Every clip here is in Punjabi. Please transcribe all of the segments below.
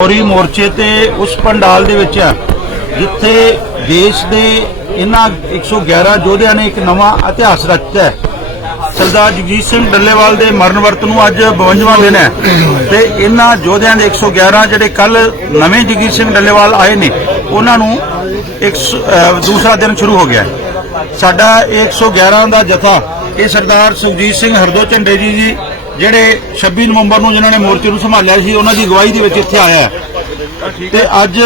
ਔਰੀ ਮੋਰਚੇ ਤੇ ਉਸ ਪੰਡਾਲ ਦੇ ਵਿੱਚ ਹੈ, ਜਿੱਥੇ ਦੇਸ਼ ਦੇ ਇਹਨਾਂ 111 ਯੋਧਿਆਂ ਨੇ ਇੱਕ ਨਵਾਂ ਇਤਿਹਾਸ ਰਚਿਆ ਹੈ। ਸਰਦਾਰ ਜਗਜੀਤ ਸਿੰਘ ਡੱਲੇਵਾਲ ਦੇ ਮਰਨ ਵਰਤ ਨੂੰ ਅੱਜ 52ਵਾਂ ਦਿਨ ਹੈ ਤੇ ਇਹਨਾਂ ਯੋਧਿਆਂ ਦੇ 111 ਜਿਹੜੇ ਕੱਲ ਨਵੇਂ ਜਗਜੀਤ ਸਿੰਘ ਡੱਲੇਵਾਲ ਆਏ ਨੇ, ਉਹਨਾਂ ਨੂੰ ਇੱਕ ਦੂਸਰਾ ਦਿਨ ਸ਼ੁਰੂ ਹੋ ਗਿਆ ਸਾਡਾ ਇਹ 111 ਦਾ ਜਥਾ, ਇਹ ਸਰਦਾਰ ਸੁਖਜੀਤ ਸਿੰਘ ਹਰਦੋ ਝੰਡੇ ਜੀ ਜੀ ਜਿਹੜੇ 26 ਨਵੰਬਰ ਨੂੰ ਜਿਨ੍ਹਾਂ ਨੇ ਮੋਰਚੇ ਨੂੰ ਸੰਭਾਲਿਆ ਸੀ, ਉਹਨਾਂ ਦੀ ਅਗਵਾਈ ਦੇ ਵਿੱਚ ਇੱਥੇ ਆਇਆ ਹੈ ਤੇ ਅੱਜ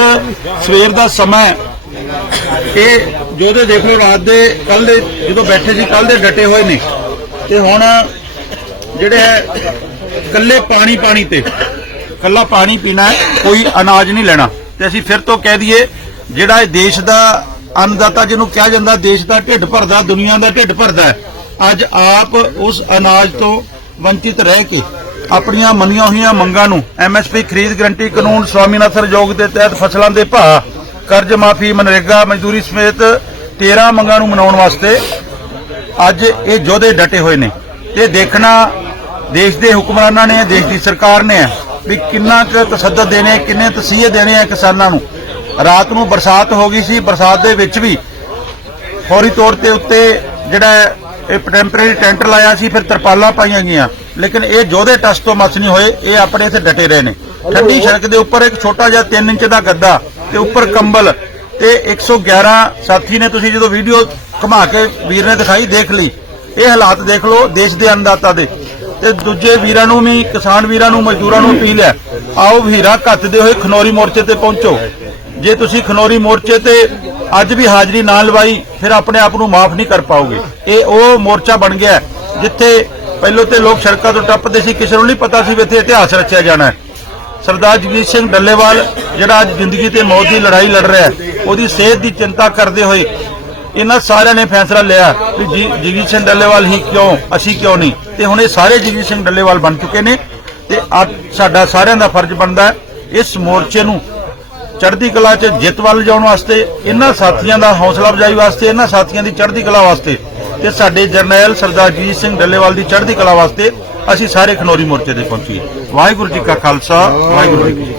ਸਵੇਰ ਦਾ ਸਮਾਂ ਹੈ। ਇਹ ਜੋਧੇ ਦੇਖ ਲਓ ਰਾਤ ਦੇ ਕੱਲ ਦੇ ਜਦੋਂ ਬੈਠੇ ਸੀ ਕੱਲ ਦੇ ਡਟੇ ਹੋਏ ਨੇ ਤੇ ਹੁਣ ਜਿਹੜੇ ਹੈ ਕੱਲੇ ਪਾਣੀ ਪਾਣੀ ਤੇ ਕੱਲਾ ਪਾਣੀ ਪੀਣਾ ਹੈ, ਕੋਈ ਅਨਾਜ ਨਹੀਂ ਲੈਣਾ ਤੇ ਅਸੀਂ ਫਿਰ ਤੋਂ ਕਹਿ ਦਈਏ, ਜਿਹੜਾ ਇਹ ਦੇਸ਼ ਦਾ ਅੰਨਦਾਤਾ ਜਿਹਨੂੰ ਕਿਹਾ ਜਾਂਦਾ, ਦੇਸ਼ ਦਾ ਢਿੱਡ ਭਰਦਾ, ਦੁਨੀਆ ਦਾ ਢਿੱਡ ਭਰਦਾ ਅੱਜ ਆਪ ਉਸ ਅਨਾਜ ਤੋਂ ਵੰਚਿਤ ਰਹਿ ਕੇ ਆਪਣੀਆਂ ਮੰਨੀਆਂ ਹੋਈਆਂ ਮੰਗਾਂ ਨੂੰ ਐਮਐਸਪੀ ਖਰੀਦ ਗਰੰਟੀ ਕਾਨੂੰਨ ਸਵਾਮੀਨਾਥਨ ਯੋਗ ਦੇ ਤਹਿਤ ਫਸਲਾਂ ਦੇ ਭਾਅ, ਕਰਜ਼ ਮਾਫੀ, ਮਨਰੇਗਾ, ਮਜ਼ਦੂਰੀ ਸਮੇਤ 13 ਮੰਗਾਂ ਨੂੰ ਮਨਾਉਣ ਵਾਸਤੇ ਅੱਜ ਇਹ ਯੋਧੇ ਡਟੇ ਹੋਏ ਨੇ। ਤੇ ਦੇਖਣਾ ਦੇਸ਼ ਦੇ ਹੁਕਮਰਾਨਾਂ ਨੇ, ਦੇਸ਼ ਦੀ ਸਰਕਾਰ ਨੇ ਵੀ ਕਿੰਨਾ ਕੁ ਤਸੱਦਦ ਦੇਣੇ, ਕਿੰਨੇ ਤਸੀਹੇ ਦੇਣੇ ਆ ਕਿਸਾਨਾਂ ਨੂੰ। ਰਾਤ ਨੂੰ ਬਰਸਾਤ ਹੋ ਗਈ ਸੀ, ਬਰਸਾਤ ਦੇ ਵਿੱਚ ਵੀ ਫੌਰੀ ਤੌਰ ਤੇ ਉੱਤੇ ਜਿਹੜਾ ਇਹ ਟੈਂਪਰੇਰੀ ਟੈਂਟ ਲਾਇਆ ਸੀ ਫਿਰ ਤਰਪਾਲਾਂ ਪਾਈਆਂ ਗਈਆਂ। ਲੇਕਿਨ ਇਹ ਜੋਧੇ ਟਸ ਤੋਂ ਮਸ ਨਹੀਂ ਹੋਏ ਇਹ ਆਪਣੇ ਇੱਥੇ ਡਟੇ ਰਹੇ ਨੇ। ਠੰਡੀ ਸੜਕ ਦੇ ਉੱਪਰ ਇੱਕ ਛੋਟਾ ਜਿਹਾ 3 ਇੰਚ ਦਾ ਗੱਦਾ ਤੇ ਉੱਪਰ ਕੰਬਲ ਤੇ 111 ਸਾਥੀ ਨੇ ਤੁਸੀਂ ਜਦੋਂ ਵੀਡੀਓ ਘੁਮਾ ਕੇ ਵੀਰ ਨੇ ਦਿਖਾਈ ਦੇਖ ਲਈ। ਇਹ ਹਾਲਾਤ ਦੇਖ ਲਓ ਦੇਸ਼ ਦੇ ਅੰਨਦਾਤਾ ਦੇ। ਤੇ ਦੂਜੇ ਵੀਰਾਂ ਨੂੰ ਵੀ ਕਿਸਾਨ ਵੀਰਾਂ ਨੂੰ ਮਜ਼ਦੂਰਾਂ ਨੂੰ ਅਪੀਲ ਹੈ ਆਓ ਵੀਰਾ ਘੱਤਦੇ ਹੋਏ ਖਨੌਰੀ ਮੋਰਚੇ ਤੇ ਪਹੁੰਚੋ। ਜੇ ਤੁਸੀਂ ਖਨੌਰੀ ਮੋਰਚੇ ਤੇ ਅੱਜ ਵੀ ਹਾਜ਼ਰੀ ਨਾ ਲਵਾਈ, ਫਿਰ ਆਪਣੇ ਆਪ ਨੂੰ ਮਾਫ ਨਹੀਂ ਕਰ ਪਾਓਗੇ। ਇਹ ਉਹ ਮੋਰਚਾ ਬਣ ਗਿਆ ਜਿੱਥੇ ਪਹਿਲੋਂ ਤੇ ਲੋਕ ਸੜਕਾਂ ਤੋਂ ਟੱਪਦੇ ਸੀ, ਕਿਸੇ ਨੂੰ ਨਹੀਂ ਪਤਾ ਸੀ ਵੀ ਇੱਥੇ ਇਤਿਹਾਸ ਰਚਿਆ ਜਾਣਾ ਹੈ। ਸਰਦਾਰ ਜਗਜੀਤ ਸਿੰਘ ਡੱਲੇਵਾਲ, ਜਿਹੜਾ ਅੱਜ ਜ਼ਿੰਦਗੀ ਤੇ ਮੌਤ ਦੀ ਲੜਾਈ ਲੜ ਰਿਹਾ ਹੈ, ਉਹਦੀ ਸਿਹਤ ਦੀ ਚਿੰਤਾ ਕਰਦੇ ਹੋਏ ਇਹਨਾਂ ਸਾਰਿਆਂ ਨੇ ਫੈਸਲਾ ਲਿਆ ਕਿ ਜੀ- ਜਗਜੀਤ ਸਿੰਘ ਡੱਲੇਵਾਲ ਹੀ ਕਿਉਂ, ਅਸੀਂ ਕਿਉਂ ਨਹੀਂ? ਤੇ ਹੁਣ ਇਹ ਸਾਰੇ ਜਗਜੀਤ ਸਿੰਘ ਡੱਲੇਵਾਲ ਬਣ ਚੁੱਕੇ ਨੇ ਤੇ ਅੱਜ ਸਾਡਾ ਸਾਰਿਆਂ ਦਾ ਫਰਜ਼ ਬਣਦਾ ਹੈ, ਇਸ ਮੋਰਚੇ ਨੂੰ ਚੜ੍ਹਦੀ ਕਲਾ 'ਚ ਜਿੱਤ ਵੱਲ ਜਾਣ ਵਾਸਤੇ, ਇਹਨਾਂ ਸਾਥੀਆਂ ਦਾ ਹੌਸਲਾ ਅਫਜ਼ਾਈ ਵਾਸਤੇ, ਇਹਨਾਂ ਸਾਥੀਆਂ ਦੀ ਚੜ੍ਹਦੀ ਕਲਾ ਵਾਸਤੇ ਤੇ ਸਾਡੇ ਜਰਨੈਲ ਸਰਦਾਰ ਜੀਤ ਸਿੰਘ ਡੱਲੇਵਾਲ ਦੀ ਚੜ੍ਹਦੀ ਕਲਾ ਵਾਸਤੇ ਅਸੀਂ ਸਾਰੇ ਖਨੌਰੀ ਮੋਰਚੇ ਤੇ ਪਹੁੰਚੀਏ ਵਾਹਿਗੁਰੂ ਜੀ ਕਾ ਖਾਲਸਾ, ਵਾਹਿਗੁਰੂ ਜੀ